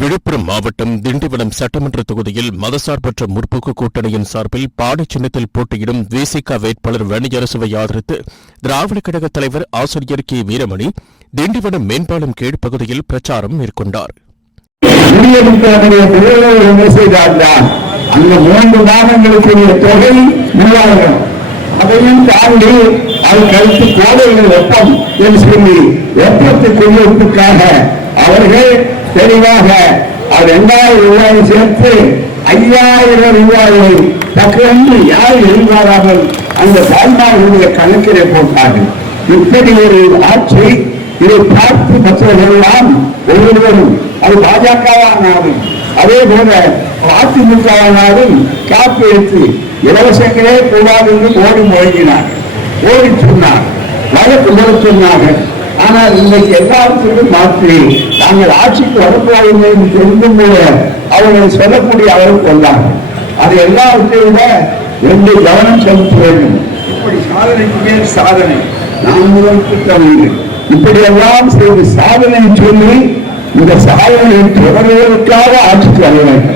விழுப்புரம் மாவட்டம் திண்டிவனம் சட்டமன்ற தொகுதியில் மதசார்பற்ற முற்போக்கு கூட்டணியின் சார்பில் பாடி சின்னத்தில் போட்டியிடும் விசிக வேட்பாளர் வன்னியரசுவை ஆதரித்து திராவிட கழக தலைவர் ஆசிரியர் கே வீரமணி திண்டிவனம் மேம்பாலம் கீழ் பகுதியில் பிரச்சாரம் மேற்கொண்டார். அதையும் தாண்டி அது கருத்து கோடைகள் வெப்பம் என்று சொல்லி வெப்பத்தை கொள்வதற்காக அவர்கள் தெளிவாக 2000 ரூபாயை சேர்த்து 5000 ரூபாயை தக்கென்று யார் எதிர்பாராமல் அந்த தாய்மார்களுடைய கணக்கிலே போட்டார்கள். இப்படி ஒரு ஆட்சி இதை பார்த்து மற்றவர்களெல்லாம் ஒவ்வொருவரும் அது பாஜகவானாலும் அதே போல அதிமுகவானாலும் காப்பு எடுத்து இலவசங்களே கூடாது என்று ஓடி முழங்கினார், ஓடி சொன்னார், வழக்கு போட சொன்னார்கள். ஆனால் இன்னைக்கு எல்லாவற்றிலும் மாற்றி நாங்கள் ஆட்சிக்கு வரக்கூடாது என்று தெரிந்தும் கூட அவர்கள் சொல்லக்கூடிய அளவுக்கு வந்தார்கள். அது எல்லாவற்றையும் விட ரெண்டு கவனம் செலுத்த வேண்டும். இப்படி சாதனைக்கு மேல் சாதனை, நான் முதல் திட்டம் இப்படி எல்லாம் செய்து சாதனை சொல்லி இந்த சாதனையை தொடர்வதற்காக ஆட்சிக்கு வர வேண்டும்.